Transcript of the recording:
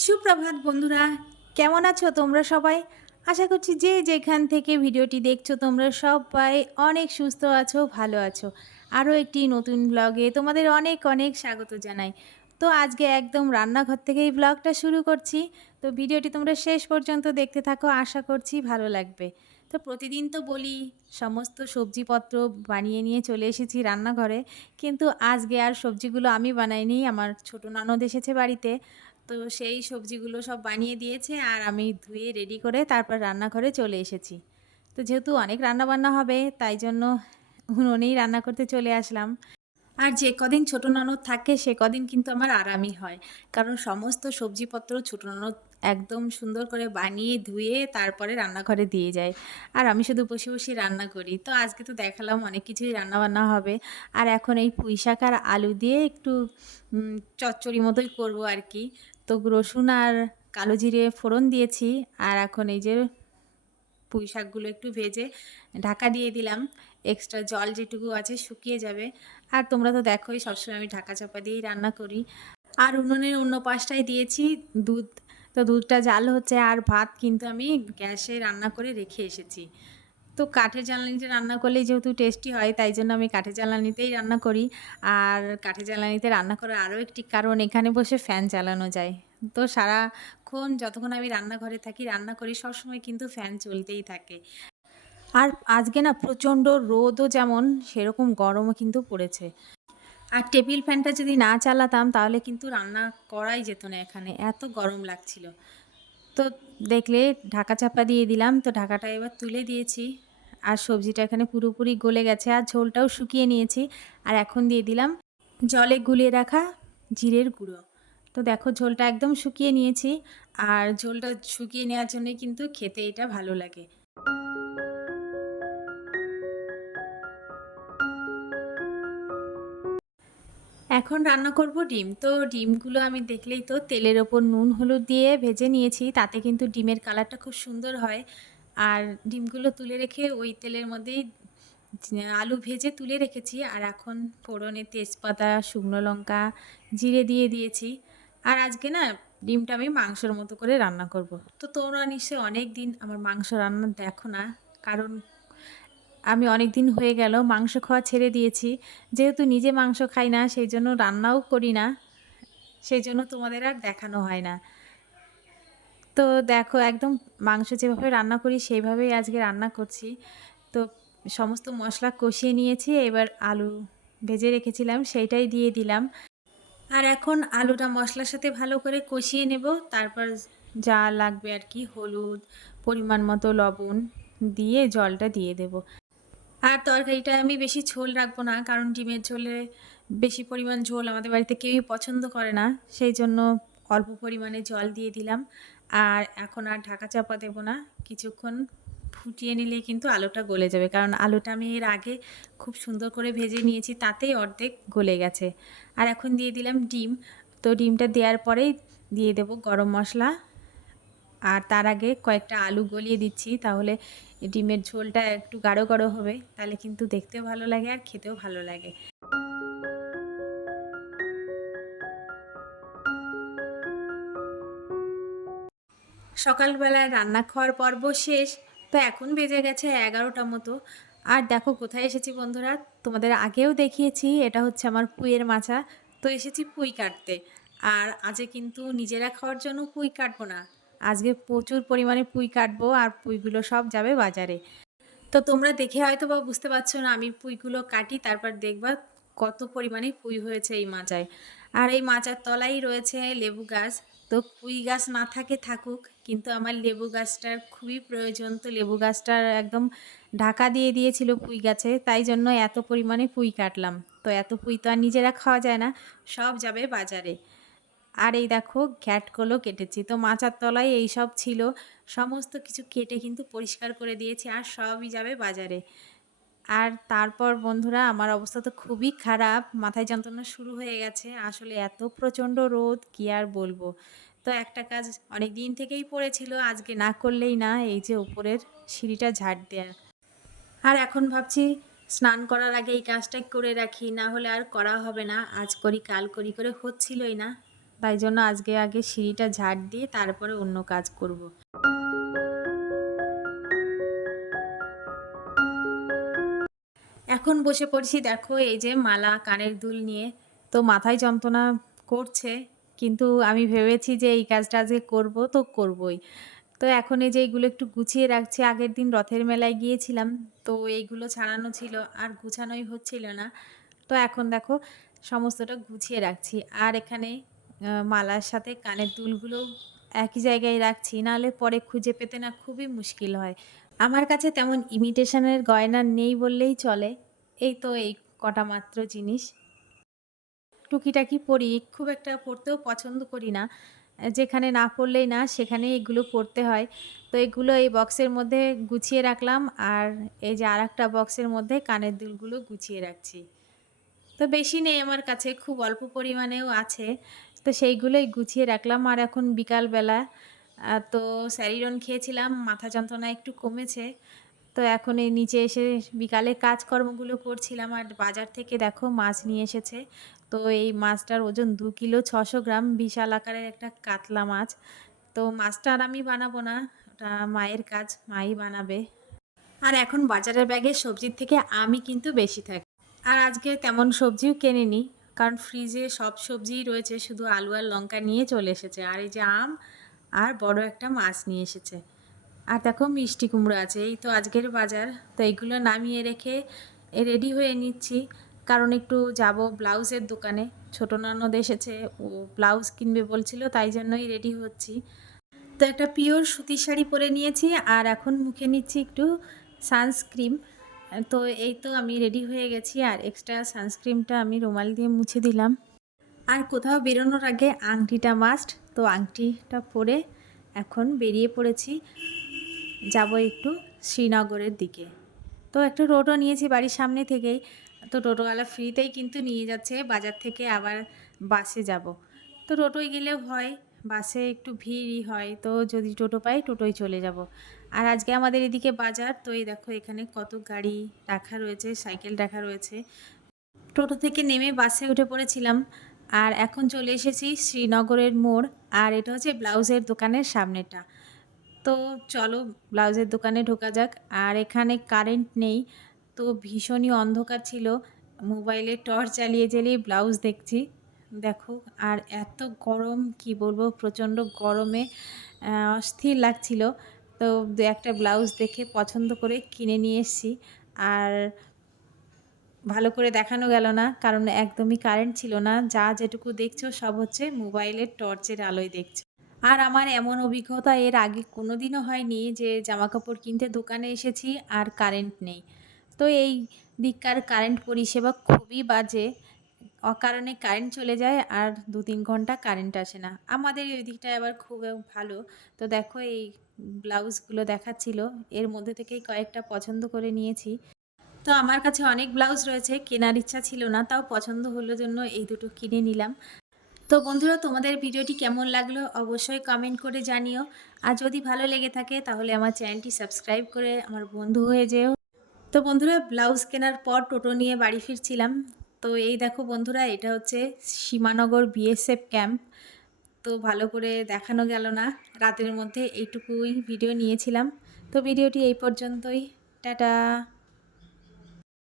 সুপ্রভাত বন্ধুরা, কেমন আছো তোমরা সবাই? আশা করছি যে যেখান থেকে ভিডিওটি দেখছ তোমরা সবাই অনেক সুস্থ আছো, ভালো আছো। আরও একটি নতুন ব্লগে তোমাদের অনেক অনেক স্বাগত জানাই। তো আজকে একদম রান্নাঘর থেকে এই ব্লগটা শুরু করছি। তো ভিডিওটি তোমরা শেষ পর্যন্ত দেখতে থাকো, আশা করছি ভালো লাগবে। তো প্রতিদিন তো বলি, সমস্ত সবজিপত্র বানিয়ে নিয়ে চলে এসেছি রান্নাঘরে। কিন্তু আজকে আর সবজিগুলো আমি বানাইনি, আমার ছোটো ননদ এসেছে বাড়িতে। তো সেই সবজিগুলো সব বানিয়ে দিয়েছে আর আমি ধুয়ে রেডি করে তারপর রান্নাঘরে চলে এসেছি। তো যেহেতু অনেক রান্না বান্না হবে, তাই জন্য উনুনেই রান্না করতে চলে আসলাম। আর যে কদিন ছোটো ননদ থাকে, সে কদিন কিন্তু আমার আরামই হয়। কারণ সমস্ত সবজিপত্র ছোটো ননদ একদম সুন্দর করে বানিয়ে ধুয়ে তারপরে রান্নাঘরে দিয়ে যায়। আর আমি শুধু বসে বসে রান্না করি। তো আজকে তো দেখালাম অনেক কিছুই রান্না বান্না হবে। আর এখন এই পুঁই শাক আর আলু দিয়ে একটু চচ্চড়ি মতোই করব আর কি। তো রসুন আর কালো জিরে ফোড়ন দিয়েছি। আর এখন এই যে পুঁই শাকগুলো একটু ভেজে ঢাকা দিয়ে দিলাম। এক্সট্রা জল যেটুকু আছে শুকিয়ে যাবে। আর তোমরা তো দেখোই, সবসময় আমি ঢাকা চাপা দিয়েই রান্না করি। আর উনুনের অন্য পাশটায় দিয়েছি দুধ। তো দুধটা জাল হচ্ছে আর ভাত কিন্তু আমি গ্যাসে রান্না করে রেখে এসেছি। তো কাঠের জ্বালানিতে রান্না করলে যেহেতু টেস্টি হয়, তাই জন্য আমি কাঠের জ্বালানিতেই রান্না করি। আর কাঠের জ্বালানিতে রান্না করার আরও একটি কারণ, এখানে বসে ফ্যান চালানো যায়। তো সারাক্ষণ যতক্ষণ আমি রান্নাঘরে থাকি, রান্না করি, সবসময় কিন্তু ফ্যান চলতেই থাকে। আর আজকে না প্রচণ্ড রোদও যেমন, সেরকম গরমও কিন্তু পড়েছে। আর টেবিল ফ্যানটা যদি না চালাতাম, তাহলে কিন্তু রান্না করাই যেত না এখানে, এত গরম লাগছিল। তো দেখলে ঢাকা চাপা দিয়ে দিলাম, তো ঢাকাটা এবার তুলে দিয়েছি। আর সবজিটা এখানে পুরোপুরি গলে গেছে, আর ঝোলটাও শুকিয়ে নিয়েছি। আর এখন দিয়ে দিলাম জলে গুলিয়ে রাখা জিরের গুঁড়ো। তো দেখো ঝোলটা একদম শুকিয়ে নিয়েছি, আর ঝোলটা শুকিয়ে নেওয়ার জন্যে কিন্তু খেতে এটা ভালো লাগে। এখন রান্না করব ডিম। তো ডিমগুলো আমি দেখলেই তো তেলের ওপর নুন, হলুদ দিয়ে ভেজে নিয়েছি। তাতে কিন্তু ডিমের কালারটা খুব সুন্দর হয়। আর ডিমগুলো তুলে রেখে ওই তেলের মধ্যেই আলু ভেজে তুলে রেখেছি। আর এখন ফোড়নে তেজপাতা, শুকনো লঙ্কা, জিরে দিয়ে দিয়েছি। আর আজকে না ডিমটা আমি মাংসর মতো করে রান্না করব। তো তোমরা নিশ্চয়ই অনেক দিন আমার মাংস রান্না দেখো না। কারণ আমি অনেক দিন হয়ে গেল মাংস খাওয়া ছেড়ে দিয়েছি। যেহেতু নিজে মাংস খাই না, সেই জন্য রান্নাও করি না। সেই জন্য তোমাদের আর দেখানো হয় না। তো দেখো, একদম মাংস যেভাবে রান্না করি, সেইভাবেই আজকে রান্না করছি। তো সমস্ত মশলা কষিয়ে নিয়েছি, এবার আলু ভেজে রেখেছিলাম, সেইটাই দিয়ে দিলাম। আর এখন আলুটা মশলার সাথে ভালো করে কষিয়ে নেব। তারপর যা লাগবে আর কি, হলুদ, পরিমাণ মতো লবণ দিয়ে জলটা দিয়ে দেব। আর তরকারিটা আমি বেশি ঝোল রাখব না, কারণ ডিমের ঝোলে বেশি পরিমাণ ঝোল আমাদের বাড়িতে কেউই পছন্দ করে না, সেই জন্য অল্প পরিমাণে জল দিয়ে দিলাম। আর এখন আর ঢাকা চাপা দেবো না, কিছুক্ষণ ফুটিয়ে নিলে কিন্তু আলুটা গলে যাবে, কারণ আলুটা আমি এর আগে খুব সুন্দর করে ভেজে নিয়েছি, তাতেই অর্ধেক গলে গেছে। আর এখন দিয়ে দিলাম ডিম, তো ডিমটা দেওয়ার পরেই দিয়ে দেব গরম মশলা। আর তার আগে কয়েকটা আলু গলিয়ে দিচ্ছি, তাহলে ডিমের ঝোলটা একটু গাঢ় গাঢ় হবে। তাহলে কিন্তু দেখতেও ভালো লাগে আর খেতেও ভালো লাগে। সকালবেলায় রান্না খাওয়ার পর্ব শেষ। তো এখন বেজে গেছে এগারোটা মতো। আর দেখো কোথায় এসেছি বন্ধুরা? তোমাদের আগেও দেখিয়েছি, এটা হচ্ছে আমার পুইয়ের মাচা তো এসেছি পুঁই কাটতে। আর আজকে কিন্তু নিজেরা খাওয়ার জন্য পুঁই কাটবো না। আজকে প্রচুর পরিমাণে পুঁই কাটবো আর পুঁইগুলো সব যাবে বাজারে। তো তোমরা দেখে হয়তো বা বুঝতে পারছ না, আমি পুঁইগুলো কাটি, তারপর দেখবা কত পরিমাণে পুঁই হয়েছে এই মাচায়। আর এই মাচার তলায় রয়েছে লেবু গাছ। তো পুঁই গাছ না থাকে থাকুক, কিন্তু আমার লেবু গাছটার খুবই প্রয়োজন। তো লেবু গাছটার একদম ঢাকা দিয়ে দিয়েছিল পুঁই গাছে, তাই জন্য এত পরিমাণে পুঁই কাটলাম। তো এত পুঁই তো আর নিজেরা খাওয়া যায় না, সব যাবে বাজারে। আর এই দেখো ঘ্যাটগুলো কেটেছি। তো মাচার তলায় এই সব ছিল। সমস্ত কিছু কেটে কিন্তু পরিষ্কার করে দিয়েছি আর সবই যাবে বাজারে। আর তারপর বন্ধুরা আমার অবস্থা তো খুবই খারাপ। মাথায় যন্ত্রণা শুরু হয়ে গেছে। আসলে এত প্রচণ্ড রোদ, কি আর বলব? তো একটা কাজ অনেক দিন থেকেই পড়েছিল, আজকে না করলেই না, এই যে উপরের সিঁড়িটা ঝাড় দেওয়া আর এখন ভাবছি স্নান করার আগে এই কাজটা করে রাখি, না হলে আর করা হবে না। আজ করি, কাল করি করে হচ্ছিলই না। তাই জন্য আজকে আগে সিঁড়িটা ঝাড় দিয়ে তারপরে অন্য কাজ করব। এখন বসে পড়ছি, দেখো এই যে মালা, কানের দুল নিয়ে। তো মাথায় যন্ত্রণা করছে, কিন্তু আমি ভেবেছি যে এই কাজটা আজকে করব তো করবই। তো এখন এই যে এইগুলো একটু গুছিয়ে রাখছি, আগের দিন রথের মেলায় গিয়েছিলাম, তো এইগুলো ছাড়ানো ছিল, আর গুছানোই হচ্ছিল না। তো এখন দেখো, সমস্তটা গুছিয়ে রাখছি। আর এখানে মালার সাথে কানের দুলগুলো একই জায়গায় রাখছি, নাহলে পরে খুঁজে পেতে না খুবই মুশকিল হয়। আমার কাছে তেমন ইমিটেশনের গয়না নেই বললেই চলে। এই তো এই কটা মাত্র জিনিস। টুকিটাকি পরি, খুব একটা পরতেও পছন্দ করি না। যেখানে না পরলেই না সেখানে এগুলো পরতে হয়। তো এগুলো এই বক্সের মধ্যে গুছিয়ে রাখলাম আর এই যে আর একটা বক্সের মধ্যে কানের দুলগুলো গুছিয়ে রাখছি। তো বেশি নেই আমার কাছে, খুব অল্প পরিমাণেও আছে। তো সেইগুলোই গুছিয়ে রাখলাম। আর এখন বিকালবেলা তো স্যারিরন খেয়েছিলাম, মাথা যন্ত্রণা একটু কমেছে। তো এখন এই নিচে এসে বিকালে কাজকর্মগুলো করছিলাম। আর বাজার থেকে দেখো মাছ নিয়ে এসেছে। তো এই মাছটার ওজন দু কিলো ছশো গ্রাম, বিশাল আকারের একটা কাতলা মাছ। তো মাছটা আর আমি বানাবো না, ওটা মায়ের কাজ, মাই বানাবে। আর এখন বাজারের ব্যাগে সবজির থেকে আমি কিন্তু বেশি থাকি। আর আজকে তেমন সবজিও কেনেনি। কারণ ফ্রিজে সব সবজিই রয়েছে, শুধু আলু আর লঙ্কা নিয়ে চলে এসেছে। আর এই যে আম আর বড় একটা মাছ নিয়ে এসেছে। আর দেখো মিষ্টি কুমড়ো আছে, এই তো আজকের বাজার। তো এইগুলো নামিয়ে রেখে রেডি হয়ে নিচ্ছি। কারণ একটু যাব ব্লাউজের দোকানে। ছোটো ননদ এসেছে, ও ব্লাউজ কিনবে বলছিল, তাই জন্যই রেডি হচ্ছি। তো একটা পিওর সুতির শাড়ি পরে নিয়েছি, আর এখন মুখে নিচ্ছি একটু সানস্ক্রিম তো এই তো আমি রেডি হয়ে গেছি আর এক্সট্রা সানস্ক্রিমটা আমি রুমাল দিয়ে মুছে দিলাম। আর কোথাও বেরোনোর আগে আংটিটা মাস্ট তো আংটিটা পরে এখন বেরিয়ে পড়েছি। যাব একটু শ্রীনগরের দিকে। তো একটা টোটো নিয়েছি বাড়ির সামনে থেকেই। তো টোটোওয়ালা ফ্রিতেই কিন্তু নিয়ে যাচ্ছে, বাজার থেকে আবার বাসে যাব। তো টোটোয় গেলেও হয়, বাসে একটু ভিড়ই হয়, তো যদি টোটো পাই টোটোয় চলে যাব। আর আজকে আমাদের এদিকে বাজার, তো এই দেখো এখানে কত গাড়ি রাখা রয়েছে, সাইকেল রাখা রয়েছে। টোটো থেকে নেমে বাসে উঠে পড়েছিলাম আর এখন চলে এসেছি শ্রীনগরের মোড় আর এটা হচ্ছে ব্লাউজের দোকানের সামনেটা। তো চলো ব্লাউজের দোকানে ঢোকা যাক আর এখানে কারেন্ট নেই, তো ভীষণই অন্ধকার ছিল। মোবাইলে টর্চ চালিয়ে চালিয়ে ব্লাউজ দেখছি, দেখো। আর এত গরম, কি বলব, প্রচণ্ড গরমে অস্থির লাগছিল। তো দু একটা ব্লাউজ দেখে পছন্দ করে কিনে নিয়ে এসেছি। আর ভালো করে দেখানো গেল না, কারণ একদমই কারেন্ট ছিল না। যা যেটুকু দেখছ সব হচ্ছে মোবাইলের টর্চের আলোয় দেখছ। আর আমার এমন অভিজ্ঞতা এর আগে কোনো দিনও হয়নি যে জামা কাপড় কিনতে দোকানে এসেছি আর কারেন্ট নেই। তো এই দিককার কারেন্ট পরিষেবা খুবই বাজে। অকারণে কারেন্ট চলে যায় আর দু তিন ঘণ্টা কারেন্ট আসে না। আমাদের ওই দিকটায় আবার খুব ভালো। তো দেখো এই ব্লাউজগুলো দেখাচ্ছিল। এর মধ্যে থেকেই কয়েকটা পছন্দ করে নিয়েছি। তো আমার কাছে অনেক ব্লাউজ রয়েছে, কেনার ইচ্ছা ছিল না, তাও পছন্দ হলো জন্য এই দুটো কিনে নিলাম। তো বন্ধুরা, তোমাদের ভিডিওটি কেমন লাগল অবশ্যই কমেন্ট করে জানিও। আর যদি ভালো লেগে থাকে, তাহলে আমার চ্যানেলটি সাবস্ক্রাইব করে আমার বন্ধু হয়ে যেও। তো বন্ধুরা, ব্লাউজ কেনার পর টোটো নিয়ে বাড়ি ফিরছিলাম। তো এই দেখো বন্ধুরা, এটা হচ্ছে সীমানগর বিএসএফ ক্যাম্প তো ভালো করে দেখানো গেল না। রাতের মধ্যে এইটুকুই ভিডিও নিয়েছিলাম। তো ভিডিওটি এই পর্যন্তই। টাটা।